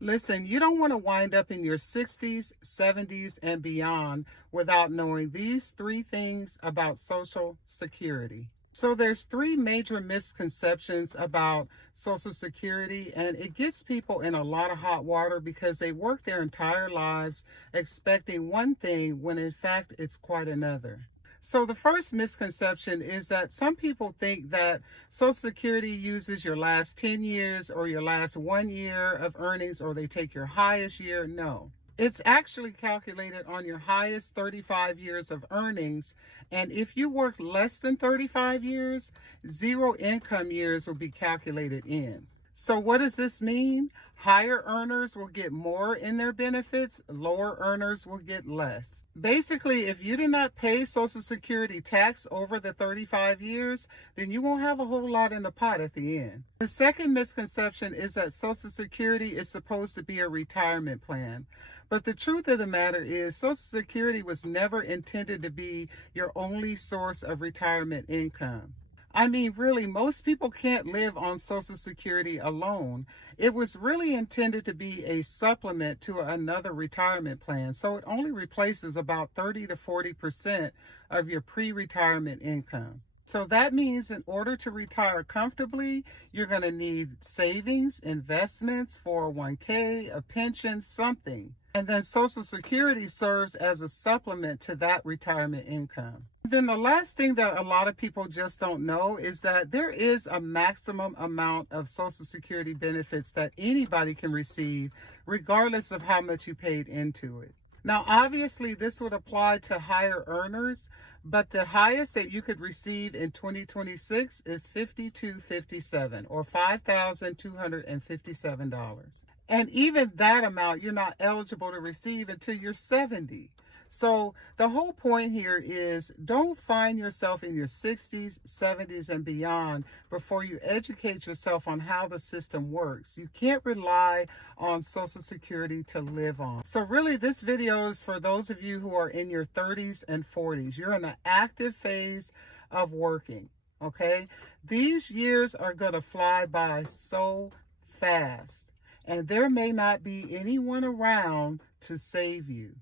Listen, you don't want to wind up in your 60s, 70s, and beyond without knowing these three things about Social Security. So there's three major misconceptions about Social Security, and it gets people in a lot of hot water because they work their entire lives expecting one thing when in fact it's quite another. So the first misconception is that some people think that Social Security uses your last 10 years or your last 1 year of earnings, or they take your highest year. No. It's actually calculated on your highest 35 years of earnings. And if you work less than 35 years, zero income years will be calculated in. So what does this mean? Higher earners will get more in their benefits, lower earners will get less. Basically, if you do not pay Social Security tax over the 35 years, then you won't have a whole lot in the pot at the end. The second misconception is that Social Security is supposed to be a retirement plan. But the truth of the matter is Social Security was never intended to be your only source of retirement income. I mean, really, most people can't live on Social Security alone. It was really intended to be a supplement to another retirement plan. So it only replaces about 30 to 40% of your pre-retirement income. So that means in order to retire comfortably, you're going to need savings, investments, 401k, a pension, something. And then Social Security serves as a supplement to that retirement income. Then the last thing that a lot of people just don't know is that there is a maximum amount of Social Security benefits that anybody can receive, regardless of how much you paid into it. Now, obviously, this would apply to higher earners, but the highest that you could receive in 2026 is $5,257 or $5,257. And even that amount you're not eligible to receive until you're 70. So the whole point here is don't find yourself in your 60s, 70s, and beyond before you educate yourself on how the system works. You can't rely on Social Security to live on. So really, this video is for those of you who are in your 30s and 40s. You're in an active phase of working, okay? These years are going to fly by so fast, and there may not be anyone around to save you.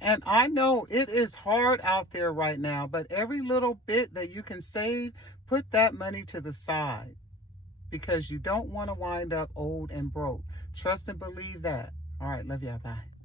And I know it is hard out there right now, but every little bit that you can save, put that money to the side, because you don't want to wind up old and broke. Trust and believe that. All right, love y'all. Bye.